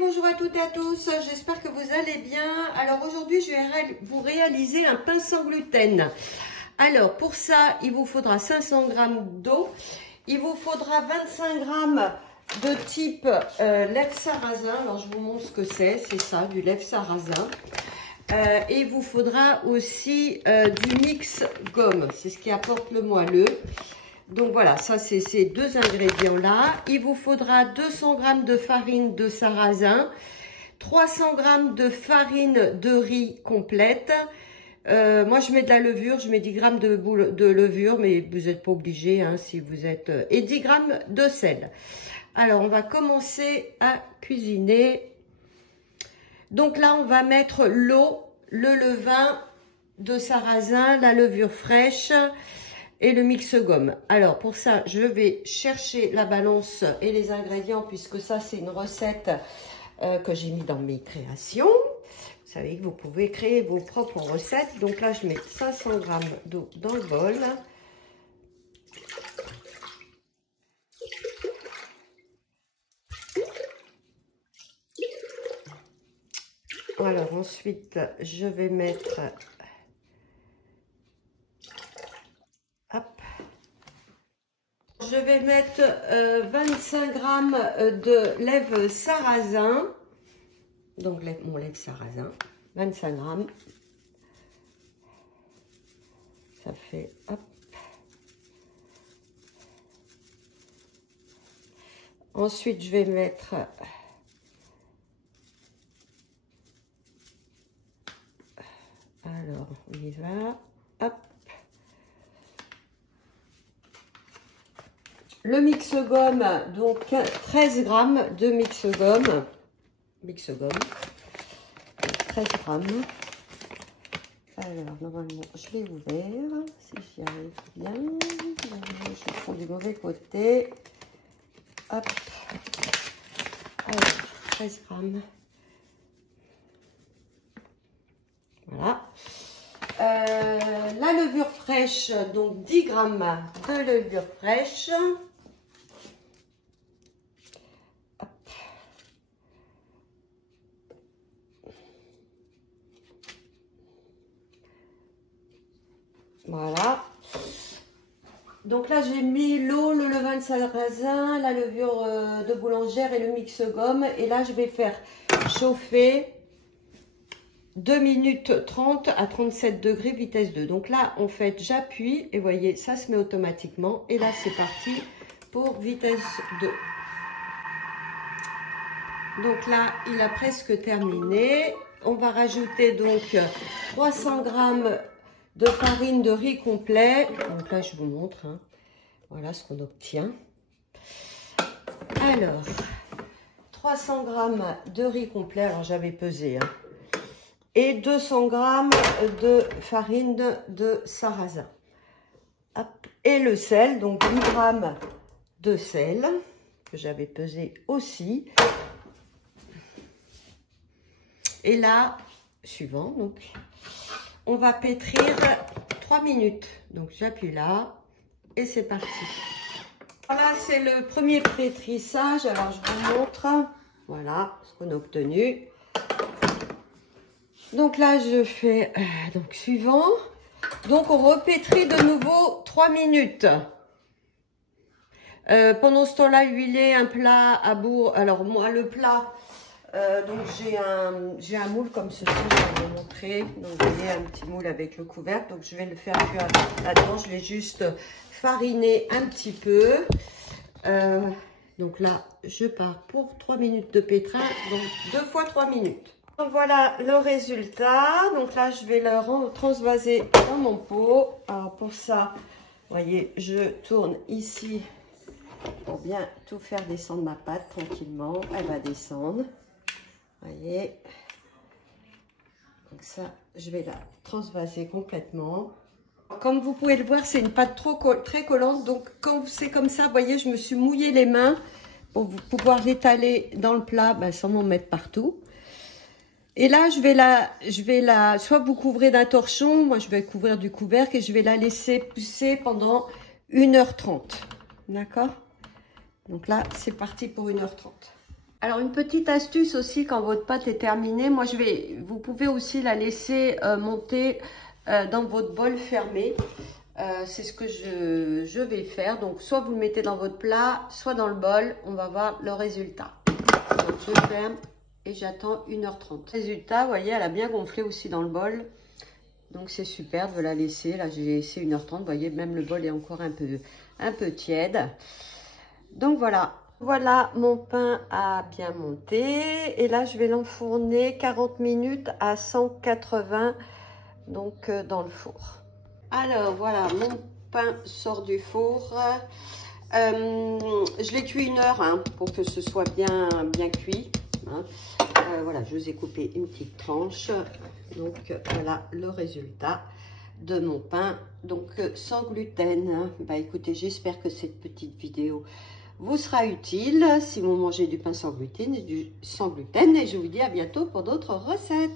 Bonjour à toutes et à tous, j'espère que vous allez bien. Alors aujourd'hui je vais vous réaliser un pain sans gluten. Alors pour ça il vous faudra 500 g d'eau, il vous faudra 25 g de type lait sarrasin. Alors je vous montre ce que c'est ça, du lait sarrasin. Et il vous faudra aussi du mix gomme, c'est ce qui apporte le moelleux. Donc voilà, ça c'est ces deux ingrédients là. Il vous faudra 200 g de farine de sarrasin, 300 g de farine de riz complète. Moi je mets de la levure, je mets 10 g de levure, mais vous n'êtes pas obligé hein, si vous êtes... et 10 g de sel. Alors on va commencer à cuisiner. Donc là on va mettre l'eau, le levain de sarrasin, la levure fraîche et le mix gomme. Alors pour ça je vais chercher la balance et les ingrédients, puisque ça c'est une recette que j'ai mis dans mes créations. Vous savez que vous pouvez créer vos propres recettes. Donc là je mets 500 g d'eau dans le bol. Alors ensuite je vais mettre je vais mettre 25 g de lèvre sarrasin, donc mon lèvre sarrasin, 25 g, ça fait hop. Ensuite je vais mettre alors on y va, hop. Le mix gomme, donc 13 g de mix gomme, 13 g. Alors normalement je l'ai ouvert, si j'y arrive bien, je prends du mauvais côté, hop, alors 13 g, voilà. La levure fraîche, donc 10 g de levure fraîche. Hop. Voilà. Donc là j'ai mis l'eau, le levain de sarrasin, la levure de boulangère et le mix gomme. Et là je vais faire chauffer 2 minutes 30 à 37 degrés vitesse 2. Donc là en fait j'appuie et voyez ça se met automatiquement. Et là c'est parti pour vitesse 2. Donc là il a presque terminé. On va rajouter donc 300 g de farine de riz complet. Donc là je vous montre hein. Voilà ce qu'on obtient. Alors 300 g de riz complet, alors j'avais pesé hein. Et 200 g de farine de sarrasin. Hop. Et le sel, donc 10 g de sel, que j'avais pesé aussi. Et là, suivant, donc, on va pétrir 3 minutes. Donc j'appuie là, et c'est parti. Voilà, c'est le premier pétrissage. Alors je vous montre, voilà ce qu'on a obtenu. Donc là, je fais donc suivant. Donc on repétrit de nouveau 3 minutes. Pendant ce temps-là, huiler un plat à bourre. Alors moi, le plat, donc j'ai un moule comme ceci, je vais vous montrer. Donc vous voyez un petit moule avec le couvercle. Donc je vais le faire cuire là-dedans. Je vais juste fariner un petit peu. Donc là, je pars pour 3 minutes de pétrin. Donc 2 fois 3 minutes. Donc voilà le résultat. Donc là je vais le transvaser dans mon pot. Alors pour ça, vous voyez, je tourne ici pour bien tout faire descendre ma pâte tranquillement. Elle va descendre. Vous voyez. Donc ça, je vais la transvaser complètement. Comme vous pouvez le voir, c'est une pâte très collante. Donc quand c'est comme ça, vous voyez, je me suis mouillé les mains pour pouvoir l'étaler dans le plat sans m'en mettre partout. Et là, je vais la, soit vous couvrez d'un torchon, moi je vais couvrir du couvercle et je vais la laisser pousser pendant 1h30. D'accord? Donc là, c'est parti pour 1h30. Alors une petite astuce aussi quand votre pâte est terminée, vous pouvez aussi la laisser monter dans votre bol fermé. C'est ce que je vais faire. Donc soit vous le mettez dans votre plat, soit dans le bol. On va voir le résultat. Donc je ferme et j'attends 1h30. Résultat, vous voyez, elle a bien gonflé aussi dans le bol. Donc c'est super de la laisser. Là j'ai laissé 1h30. Vous voyez, même le bol est encore un peu tiède. Donc voilà. Voilà, mon pain a bien monté. Et là je vais l'enfourner 40 minutes à 180, donc dans le four. Alors voilà, mon pain sort du four. Je l'ai cuit 1 heure hein, pour que ce soit bien cuit. Hein. Voilà, je vous ai coupé une petite tranche. Donc voilà le résultat de mon pain. Donc sans gluten. Hein. Bah écoutez, j'espère que cette petite vidéo vous sera utile si vous mangez du pain sans gluten et je vous dis à bientôt pour d'autres recettes.